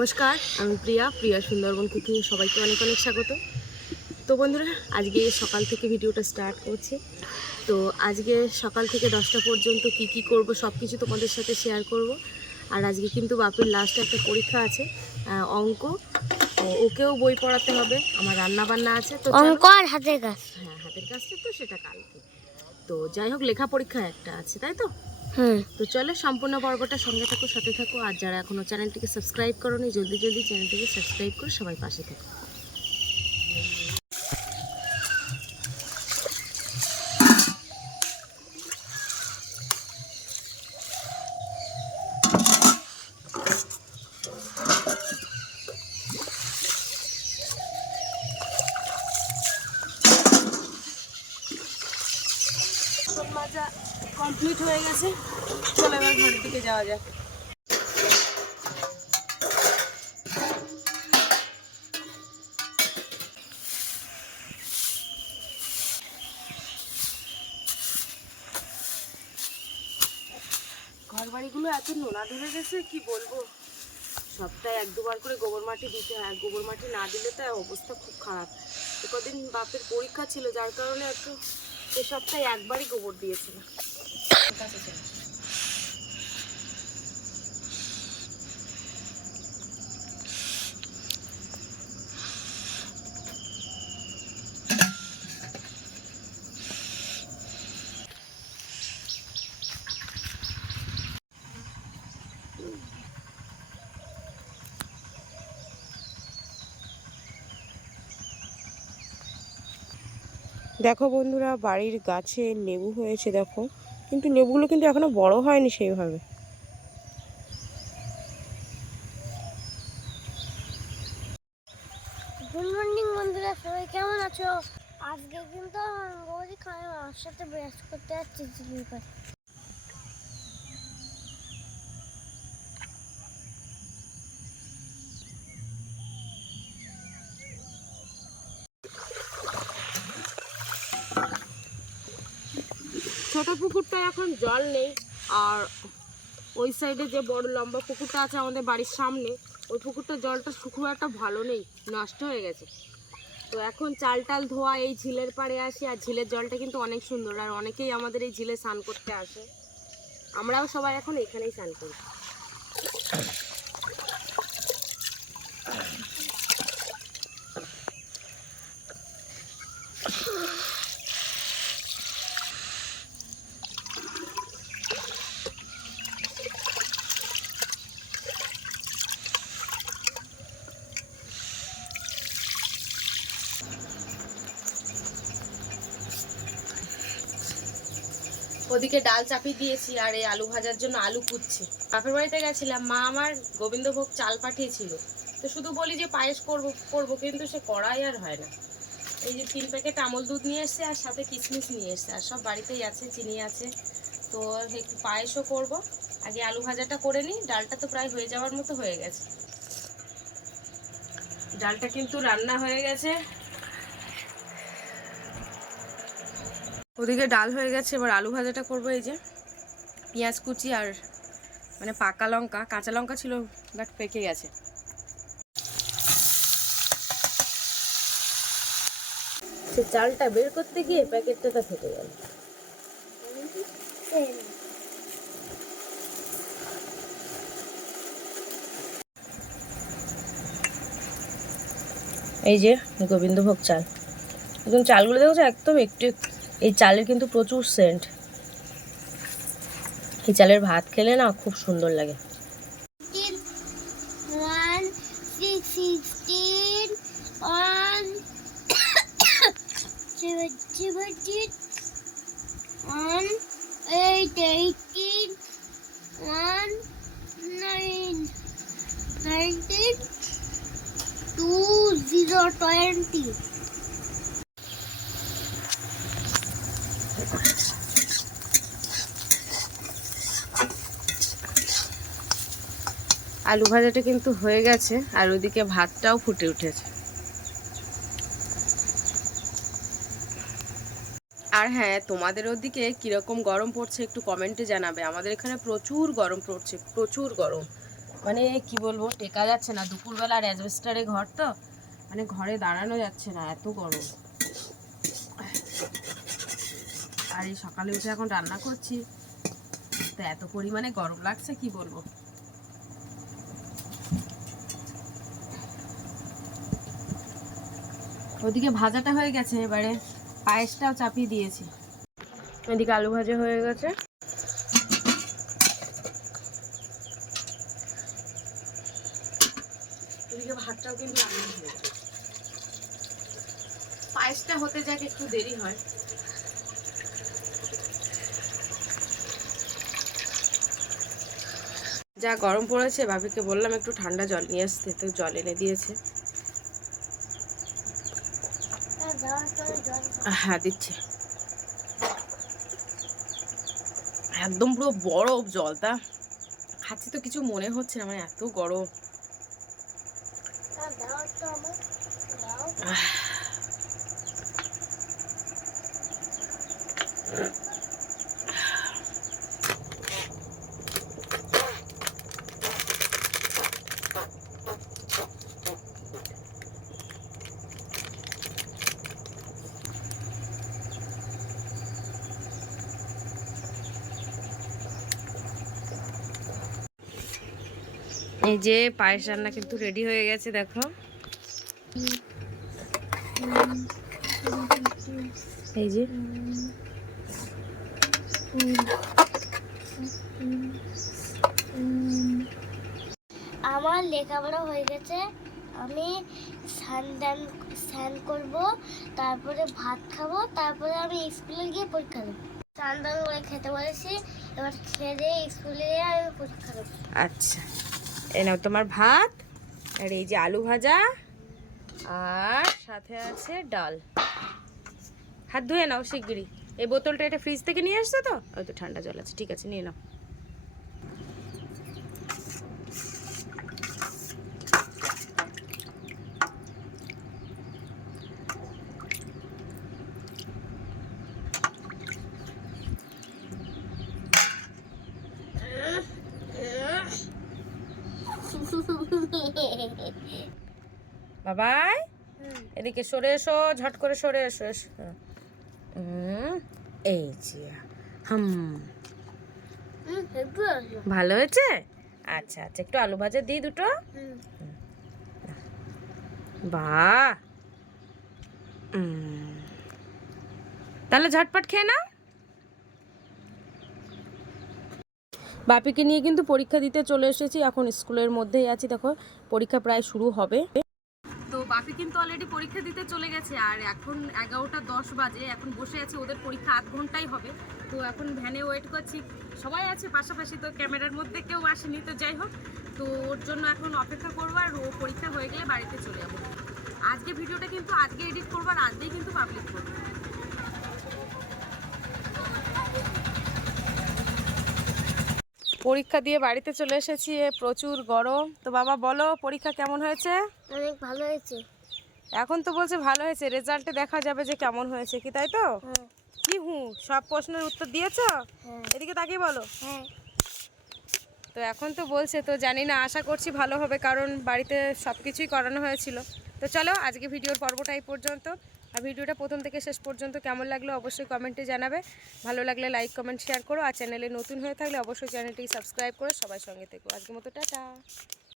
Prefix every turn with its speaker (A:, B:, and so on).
A: নমস্কার আমি প্রিয়া প্রিয়া সুন্দরবন কুকিংয়ে সবাইকে অনেক অনেক স্বাগত। তো বন্ধুরা আজকে সকাল থেকে ভিডিওটা স্টার্ট করছি। তো আজকে সকাল থেকে দশটা পর্যন্ত কি কি করব সব কিছু তোমাদের সাথে শেয়ার করব। আর আজকে কিন্তু বাপের লাস্ট একটা পরীক্ষা আছে অঙ্ক। তো ওকেও বই পড়াতে হবে আমার রান্না বান্না আছে তো।
B: অঙ্ক আর হাতের কাজ।
A: হ্যাঁ হাতের কাজটা তো সেটা কালকে। তো যাই হোক লেখা পরীক্ষা একটা আছে তাই তো? তো চলো সম্পূর্ণ পর্বটা সঙ্গে থাকো, সাথে থাকো। আর যারা এখনও চ্যানেলটিকে সাবস্ক্রাইব করো জলদি জলদি চ্যানেলটিকে সাবস্ক্রাইব করে, সবাই পাশে থাকো সব মাজা কমপ্লিট হয়ে গেছে। চলে এবার ঘরের দিকে যাওয়া যাক। ঘর বাড়িগুলো এত নোনা ধরে গেছে, কি বলব? সপ্তাহে এক দুবার করে গোবর মাটি দিতে হয় গোবর মাটি না দিলে তো অবস্থা খুব খারাপ। কদিন বাপের পরীক্ষা ছিল, যার কারণে একটু এ সপ্তাহে একবারই গোবর দিয়েছিল। দেখো বন্ধুরা, বাড়ির গাছে লেবু হয়েছে দেখো। কিন্তু লেবুগুলো কিন্তু এখনও বড় হয়নি সেইভাবে।
B: গুড মর্নিং বন্ধুরা, সবাই কেমন আছো? আজকে কিন্তু খাওয়া আমার সাথে ব্রাশ করতে যাচ্ছি
A: ছোট পুকুরটা এখন জল নেই, আর ওই সাইডে যে বড় লম্বা পুকুরটা আছে আমাদের বাড়ির সামনে, ওই পুকুরটা জলটা খুব একটা ভালো নেই, নষ্ট হয়ে গেছে। তো এখন চাল টাল ধোয়া, এই ঝিলের পাড়ে আসি, আর ঝিলের জলটা কিন্তু অনেক সুন্দর, আর অনেকেই আমাদের এই ঝিলে স্নান করতে আসে। আমরাও সবাই এখন এখানেই স্নান করি। ওদিকে ডাল চাপিয়ে দিয়েছি আর এই আলু ভাজার জন্য আলু কুচ্ছি বাপের বাড়িতে গেছিলাম, মা আমার গোবিন্দভোগ চাল পাঠিয়েছিল। তো শুধু বলি যে পায়েস করব করব, কিন্তু সে করাই আর হয় না। এই যে তিন প্যাকেট আমল দুধ নিয়ে এসছে আর সাথে কিশমিশ নিয়ে এসছে, আর সব বাড়িতেই আছে, চিনি আছে। তো একটু পায়েসও করব। আগে আলু ভাজাটা করে নিই, ডালটা তো প্রায় হয়ে যাওয়ার মতো হয়ে গেছে। ডালটা কিন্তু রান্না হয়ে গেছে। ওদিকে ডাল হয়ে গেছে এবার আলু ভাজাটা করব এই যে। পেঁয়াজ কুচি আর মানে পাকা লঙ্কা কাঁচা লঙ্কা ছিল বাট পেকে গেছে। সে চালটা বের করতে গিয়ে প্যাকেটটা ফেটে গেল। এই যে গোবিন্দভোগ চাল। একদম চালগুলো দেখছ? একদম একটু একটু এই চালের কিন্তু প্রচুর সেন্ট এই চালের ভাত খেলে না খুব সুন্দর লাগে।
B: ওয়ান সিক্স সিক্সটিন
A: আলু ভাজাটা কিন্তু হয়ে গেছে, আর ওদিকে ভাতটাও ফুটে উঠেছে। আর হ্যাঁ তোমাদের ওদিকে কীরকম গরম পড়ছে একটু কমেন্টে জানাবে। আমাদের এখানে প্রচুর গরম পড়ছে, প্রচুর গরম। মানে কি বলব, টেকা যাচ্ছে না। দুপুরবেলা আর অ্যাজবেস্টারে ঘর তো মানে ঘরে দাঁড়ানো যাচ্ছে না, এত গরম। আর এই সকালে উঠে এখন রান্না করছি। তো এত পরিমাণে গরম লাগছে, কি বলব? ওদিকে ভাজাটা হয়ে গেছে এবারে। পায়েসটাও চাপিয়ে দিয়েছি। এদিকে আলু ভাজা হয়ে গেছে। এদিকে ভাতটাও কিন্তু রান্না হয়ে গেছে। পায়েসটা হতে যাক একটু দেরি হয়। যা গরম পড়েছে ভাবিকে বললাম একটু ঠান্ডা জল নিয়ে আসতে তো জল এনে দিয়েছে।
B: হ্যাঁ
A: দিচ্ছি। একদম পুরো বরফ জলটা। খাচ্ছি তো কিছু মনে হচ্ছে না মানে এত গরম।
B: হ্যাঁ
A: এই যে পায়েস রান্না কিন্তু রেডি হয়ে গেছে দেখো। এই যে।
B: আমার লেখাপড়া হয়ে গেছে। আমি স্নান দান স্নান করব তারপরে ভাত খাব তারপরে আমি স্কুলে গিয়ে পরীক্ষা দেবো। স্নান দান করে খেতে বলেছি এবার খেয়ে দিয়ে স্কুলে গিয়ে আমি পরীক্ষা দেবো।
A: আচ্ছা। এই নাও তোমার ভাত, আর এই যে আলু ভাজা, আর সাথে আছে ডাল। হাত ধুয়ে নাও শিগগিরি এই বোতলটা এটা ফ্রিজ থেকে নিয়ে আসছো তো? ওই তো ঠান্ডা জল আছে, ঠিক আছে, নিয়ে নাও। বাবাই। এদিকে সরে এসো ঝট করে সরে এসো এসো। এই যে হুম। ভালো হয়েছে? আচ্ছা আচ্ছা একটু আলু ভাজা দিই দুটো। উম। তাহলে ঝটপট খেয়ে নাও। বাপিকে নিয়ে কিন্তু পরীক্ষা দিতে চলে এসেছি এখন স্কুলের মধ্যেই আছি। দেখো পরীক্ষা প্রায় শুরু হবে তো বাপি কিন্তু অলরেডি পরীক্ষা দিতে চলে গেছে আর এখন এগারোটা দশ বাজে, এখন বসে আছে, ওদের পরীক্ষা আধ ঘন্টাই হবে। তো এখন ভ্যানে ওয়েট করছি। সবাই আছে পাশাপাশি তো ক্যামেরার মধ্যে কেউ আসেনি, তো যাই হোক। তো ওর জন্য এখন অপেক্ষা করব আর ও পরীক্ষা হয়ে গেলে বাড়িতে চলে যাব। আজকে ভিডিওটা কিন্তু আজকে এডিট করব আর আজকেই কিন্তু পাবলিক করব। পরীক্ষা দিয়ে বাড়িতে চলে এসেছি প্রচুর গরম। তো বাবা বলো, পরীক্ষা কেমন হয়েছে?
B: অনেক ভালো হয়েছে।
A: এখন তো বলছে ভালো হয়েছে রেজাল্টে দেখা যাবে যে কেমন হয়েছে কি তাই তো?
B: হ্যাঁ।
A: কি হুঁ সব প্রশ্নের উত্তর দিয়েছ?
B: হ্যাঁ।
A: এদিকে তাকিয়ে বলো।
B: হ্যাঁ।
A: তো এখন তো বলছে তো জানি না আশা করছি ভালো হবে কারণ বাড়িতে সব কিছুই করানো হয়েছিল। তো চলো আজকে ভিডিওর পর্বটা এই পর্যন্ত। আর ভিডিওটা প্রথম থেকে শেষ পর্যন্ত কেমন লাগল অবশ্যই কমেন্টে জানাবে। ভালো লাগলে লাইক কমেন্ট শেয়ার করো। আর চ্যানেলে নতুন হয়ে থাকলে অবশ্যই চ্যানেলটি সাবস্ক্রাইব করে সবাই সঙ্গে থেকো। আজকের মতো টাটা।